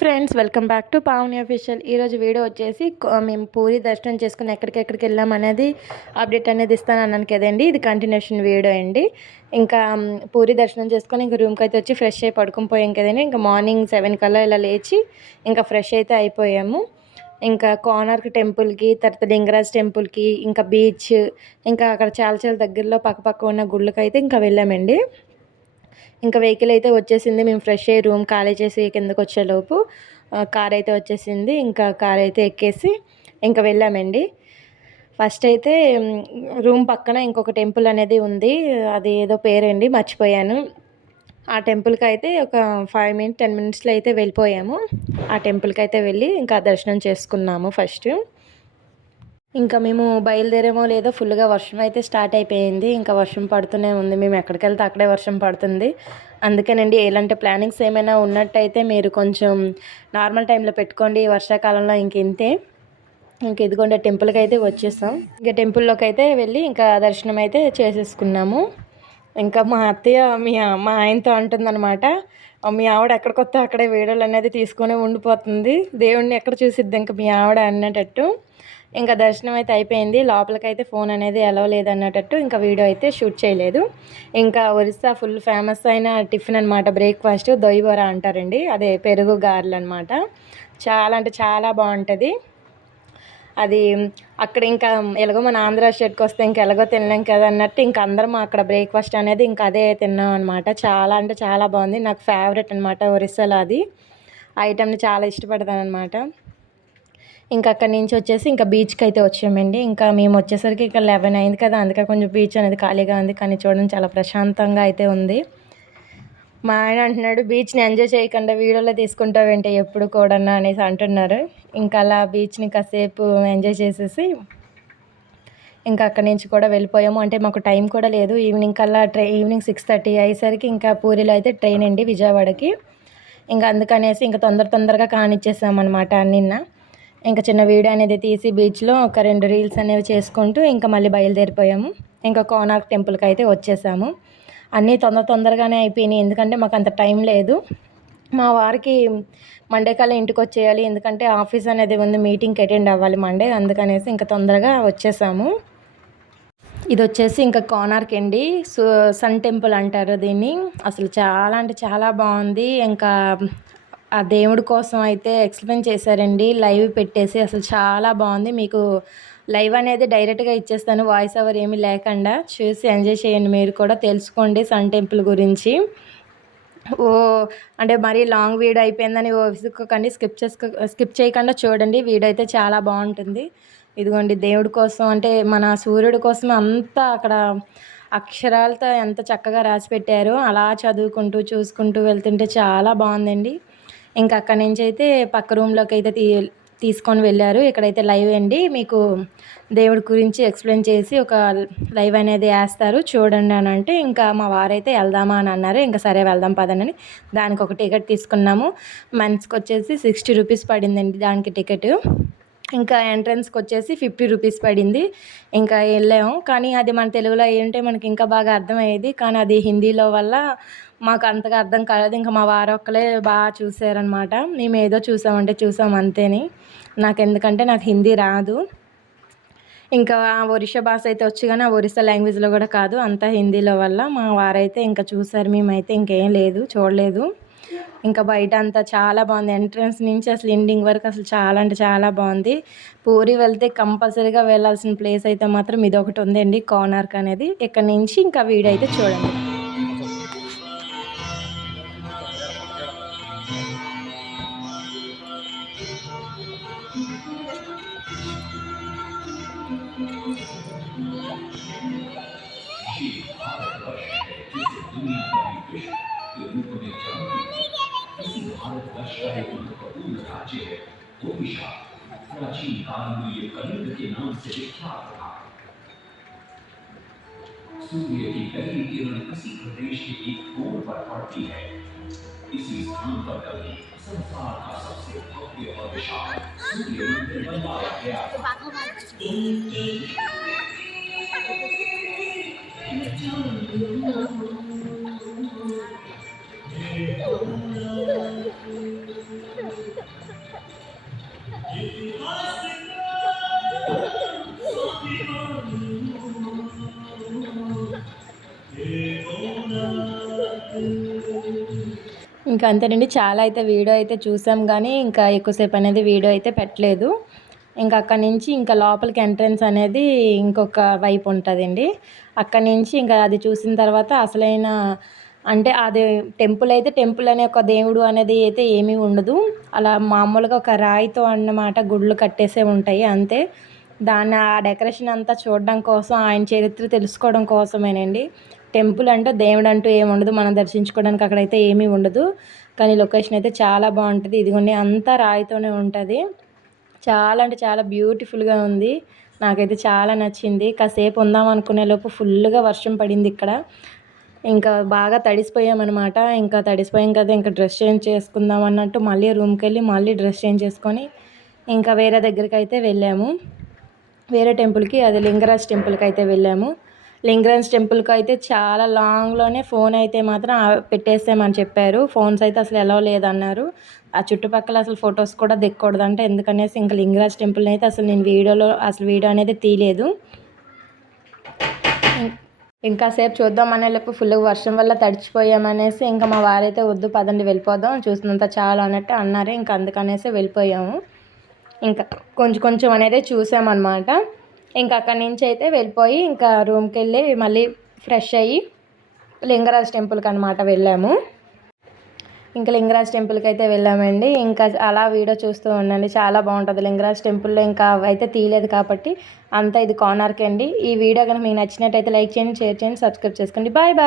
Friends, welcome back to Pavani official. ఈరోజు video వచ్చేసి మేము పూరి దర్శనం చేసుకుని ఎక్కడికెక్కడికి వెళ్ళాం అనేది అప్డేట్ అనేది ఇస్తాను అన్నాను కదండి. ఇది కంటిన్యూషన్ వీడియో అండి. ఇంకా పూరి దర్శనం చేసుకొని ఇంకా రూమ్కి అయితే వచ్చి ఫ్రెష్ అయ్యి పడుకొని పోయాం కదండి. ఇంకా మార్నింగ్ 7 కల్లా ఇలా లేచి ఇంకా ఫ్రెష్ అయితే అయిపోయాము. ఇంకా కోనార్క్ టెంపుల్కి, తర్వాత లింగరాజ్ టెంపుల్కి, ఇంకా బీచ్, ఇంకా అక్కడ చాలా చాలా దగ్గరలో పక్క ఉన్న గుళ్ళకి అయితే ఇంకా వెళ్ళామండి. ఇంకా వెహికల్ అయితే వచ్చేసింది. మేము ఫ్రెష్ అయ్యి రూమ్ ఖాళీ చేసి కిందకు వచ్చేలోపు కార్ అయితే వచ్చేసింది. ఇంకా కార్ అయితే ఎక్కేసి ఇంకా వెళ్ళామండి. ఫస్ట్ అయితే రూమ్ పక్కన ఇంకొక టెంపుల్ అనేది ఉంది. అది ఏదో పేరండి, మర్చిపోయాను. ఆ టెంపుల్కి అయితే ఒక 10 మినిట్స్లో అయితే వెళ్ళిపోయాము. ఆ టెంపుల్కి అయితే వెళ్ళి ఇంకా దర్శనం చేసుకున్నాము ఫస్ట్. ఇంకా మేము బయలుదేరేమో లేదో ఫుల్గా వర్షం అయితే స్టార్ట్ అయిపోయింది. ఇంకా వర్షం పడుతూనే ఉంది. మేము ఎక్కడికి వెళ్తే అక్కడే వర్షం పడుతుంది. అందుకేనండి, ఇలాంటి ప్లానింగ్స్ ఏమైనా ఉన్నట్టయితే మీరు కొంచెం నార్మల్ టైంలో పెట్టుకోండి. వర్షాకాలంలో ఇంతే. ఇంక ఇదిగోండి టెంపుల్కి అయితే వచ్చేసాం. ఇంకా టెంపుల్లోకి అయితే వెళ్ళి ఇంకా దర్శనం అయితే చేసేసుకున్నాము. ఇంకా మా అత్తయ్య మా ఆయనతో అంటుందన్నమాట, మీ ఆవిడ ఎక్కడికొస్తే అక్కడే వీడియోలు అనేది తీసుకొని ఉండిపోతుంది, దేవుణ్ణి ఎక్కడ చూసిద్ది ఇంకా మీ ఆవిడ అన్నట్టు. ఇంకా దర్శనం అయితే అయిపోయింది. లోపలికైతే ఫోన్ అనేది అలౌ లేదన్నట్టు ఇంకా వీడియో అయితే షూట్ చేయలేదు. ఇంకా ఒరిస్సా ఫుల్ ఫేమస్ అయిన టిఫిన్ అనమాట, బ్రేక్ఫాస్ట్ దొయ్యి బొర అంటారండి. అదే పెరుగు గారెలు అనమాట. చాలా అంటే చాలా బాగుంటుంది అది. అక్కడ ఇంకా ఎలాగో మన ఆంధ్ర స్టేట్కి వస్తే ఇంకా ఎలాగో తినలేం కదా అన్నట్టు ఇంకా అందరం అక్కడ బ్రేక్ఫాస్ట్ అనేది ఇంకా అదే తిన్నాం అనమాట. చాలా అంటే చాలా బాగుంది. నాకు ఫేవరెట్ అనమాట ఒరిస్సాలో అది. ఐటమ్ని చాలా ఇష్టపడతాను అనమాట. ఇంకా అక్కడి నుంచి వచ్చేసి ఇంకా బీచ్కి అయితే వచ్చామండి. ఇంకా మేము వచ్చేసరికి ఇక్కడ 11 అయింది కదా, అందుకే కొంచెం బీచ్ అనేది ఖాళీగా ఉంది. కానీ చూడండి చాలా ప్రశాంతంగా అయితే ఉంది. మా ఆయన అంటున్నాడు, బీచ్ని ఎంజాయ్ చేయకుండా వీడియోలో తీసుకుంటావేంటి ఎప్పుడు కూడా అనేసి అంటున్నారు. ఇంకా అలా బీచ్ని కాసేపు ఎంజాయ్ చేసేసి ఇంకా అక్కడి నుంచి కూడా వెళ్ళిపోయాము. అంటే మాకు టైం కూడా లేదు. ఈవినింగ్ కల్లా ఈవినింగ్ 6:30 అయ్యేసరికి ఇంకా పూరిలో అయితే ట్రైన్ అండి విజయవాడకి. ఇంకా అందుకనేసి ఇంకా తొందరగా కానిచ్చేసామన్నమాట నిన్న. ఇంకా చిన్న వీడియో అనేది తీసి బీచ్లో ఒక 2 రీల్స్ అనేవి చేసుకుంటూ ఇంకా మళ్ళీ బయలుదేరిపోయాము. ఇంకా కోనార్క్ టెంపుల్కి అయితే వచ్చేసాము. అన్నీ తొందరగానే అయిపోయినాయి, ఎందుకంటే మాకు అంత టైం లేదు. మా వారికి మండే కల్లా ఇంటికి వచ్చేయాలి, ఎందుకంటే ఆఫీస్ అనేది ఉంది, మీటింగ్కి అటెండ్ అవ్వాలి మండే. అందుకనేసి ఇంకా తొందరగా వచ్చేసాము. ఇది వచ్చేసి ఇంకా కోనార్క్ అండి, సన్ టెంపుల్ అంటారు దీన్ని. అసలు చాలా అంటే చాలా బాగుంది. ఇంకా ఆ దేవుడి కోసం అయితే ఎక్స్ప్లెయిన్ చేశారండి, లైవ్ పెట్టేసి. అసలు చాలా బాగుంది. మీకు లైవ్ అనేది డైరెక్ట్గా ఇచ్చేస్తాను, వాయిస్ ఓవర్ ఏమీ లేకుండా. చూసి ఎంజాయ్ చేయండి, మీరు కూడా తెలుసుకోండి సన్ టెంపుల్ గురించి. అంటే మరీ లాంగ్ వీడియో అయిపోయిందని విసుక్కోకండి, స్కిప్ చేయకుండా చూడండి. వీడియో అయితే చాలా బాగుంటుంది. ఇదిగోండి దేవుడి కోసం, అంటే మన సూర్యుడి కోసమే అంతా అక్కడ అక్షరాలతో ఎంత చక్కగా రాసి పెట్టారో. అలా చదువుకుంటూ చూసుకుంటూ వెళ్తుంటే చాలా బాగుందండి. ఇంకా అక్కడి నుంచి అయితే పక్క రూమ్లోకి అయితే తీసుకొని వెళ్ళారు. ఇక్కడైతే లైవ్ అండి, మీకు దేవుడి గురించి ఎక్స్ప్లెయిన్ చేసి ఒక లైవ్ అనేది వేస్తారు చూడండి అని అంటే, ఇంకా మా వారైతే వెళ్దామా అని అన్నారు. ఇంకా సరే వెళ్దాం పదనని దానికి ఒక టికెట్ తీసుకున్నాము. మనిషికి వచ్చేసి 60 రూపీస్ పడిందండి దానికి టికెట్. ఇంకా ఎంట్రన్స్కి వచ్చేసి 50 రూపీస్ పడింది. ఇంకా వెళ్ళాము. కానీ అది మన తెలుగులో ఏంటంటే మనకి ఇంకా బాగా అర్థమయ్యేది, కానీ అది హిందీలో వల్ల మాకు అంతగా అర్థం కాలేదు. ఇంకా మా వారు ఒక్కలే బాగా చూసారనమాట. మేము ఏదో చూసాం అంతేని. ఎందుకంటే నాకు హిందీ రాదు. ఇంకా ఒరిస్సా భాష అయితే వచ్చు, కానీ ఆ ఒరిస్సా లాంగ్వేజ్లో కూడా కాదు, అంతా హిందీలో వల్ల. మా వారైతే ఇంకా చూసారు, మేమైతే ఇంకేం లేదు, చూడలేదు. ఇంకా బయట అంతా చాలా బాగుంది. ఎంట్రన్స్ నుంచి అసలు ఎండింగ్ వరకు అసలు చాలా అంటే చాలా బాగుంది. పూరి వెళ్తే కంపల్సరీగా వెళ్ళాల్సిన ప్లేస్ అయితే మాత్రం ఇది ఒకటి ఉందండి, కోనార్క్ అనేది. ఇక్కడ నుంచి ఇంకా వీడియో అయితే చూడండి. भारतवर्ष का एक महत्वपूर्ण राज्य है ओडिशा। प्राचीन काल में ये कलिंग के नाम से विख्यात था। सूर्य की पहली किरण इसी प्रदेश के एक कोण पर पड़ती है। इसी स्थान पर कभी संसार का सबसे भव्य और विशाल सूर्य मंदिर बनवाया गया। ఇంకా అంతేనండి. చాలా అయితే వీడియో అయితే చూసాం కానీ ఇంకా ఎక్కువసేపు అనేది వీడియో అయితే పెట్టలేదు. ఇంకా అక్కడి నుంచి ఇంకా లోపలికి ఎంట్రన్స్ అనేది ఇంకొక వైపు ఉంటుందండి. అక్కడి నుంచి ఇంకా అది చూసిన తర్వాత అసలైన అంటే అది టెంపుల్ అయితే టెంపుల్ అనే ఒక దేవుడు అనేది అయితే ఏమీ ఉండదు. అలా మామూలుగా ఒక రాయితో అన్నమాట గుడులు కట్టేసే ఉంటాయి అంతే. దాన్ని ఆ డెకరేషన్ అంతా చూడడం కోసం, ఆయన చరిత్ర తెలుసుకోవడం కోసమేనండి. టెంపుల్ అంటే దేవుడు అంటూ ఏమి ఉండదు. మనం దర్శించుకోవడానికి అక్కడైతే ఏమీ ఉండదు. కానీ లొకేషన్ అయితే చాలా బాగుంటుంది. ఇదిగోండి అంతా రాయితోనే ఉంటుంది. చాలా అంటే చాలా బ్యూటిఫుల్గా ఉంది. నాకైతే చాలా నచ్చింది. కాసేపు ఉందాం అనుకునే లోపు ఫుల్గా వర్షం పడింది ఇక్కడ. ఇంకా బాగా తడిసిపోయామన్నమాట. ఇంకా తడిసిపోయాం కదా, ఇంకా డ్రెస్ చేంజ్ చేసుకుందాం అన్నట్టు మళ్ళీ రూమ్కి వెళ్ళి మళ్ళీ డ్రెస్ చేంజ్ చేసుకొని ఇంకా వేరే దగ్గరికి అయితే వెళ్ళాము. వేరే టెంపుల్కి, అది లింగరాజ్ టెంపుల్కి అయితే వెళ్ళాము. లింగరాజ్ టెంపుల్కి అయితే చాలా లాంగ్లోనే ఫోన్ అయితే మాత్రం పెట్టేసామని చెప్పారు. ఫోన్స్ అయితే అసలు ఎలవ్ లేదన్నారు. ఆ చుట్టుపక్కల అసలు ఫొటోస్ కూడా దిక్కకూడదంటే, ఎందుకనేసి ఇంకా లింగరాజ్ టెంపుల్ని అయితే అసలు నేను వీడియో అనేది తీయలేదు. ఇంకా సేపు చూద్దాం అనేలోపు ఫుల్గా వర్షం వల్ల తడిచిపోయామనేసి ఇంకా మా వారైతే వద్దు పదండి వెళ్ళిపోదాం, చూసినంత చాలా అన్నట్టు అన్నారు. ఇంకా అందుకనేసి వెళ్ళిపోయాము. ఇంకా కొంచెం కొంచెం అనేది చూసామన్నమాట. ఇంకా అక్కడి నుంచి అయితే వెళ్ళిపోయి ఇంకా రూమ్కి వెళ్ళి మళ్ళీ ఫ్రెష్ అయ్యి లింగరాజ్ టెంపుల్కి అనమాట వెళ్ళాము. ఇంకా లింగరాజ్ టెంపుల్కి అయితే వెళ్ళామండి. ఇంకా అలా వీడియో చూస్తూ ఉండండి, చాలా బాగుంటుంది లింగరాజ్ టెంపుల్లో. ఇంకా అయితే తీయలేదు కాబట్టి అంతా ఇది కోనార్క్ అండి. ఈ వీడియో కనుక మీకు నచ్చినట్టయితే లైక్ చేయండి, షేర్ చేయండి, సబ్స్క్రైబ్ చేసుకోండి. Bye bye.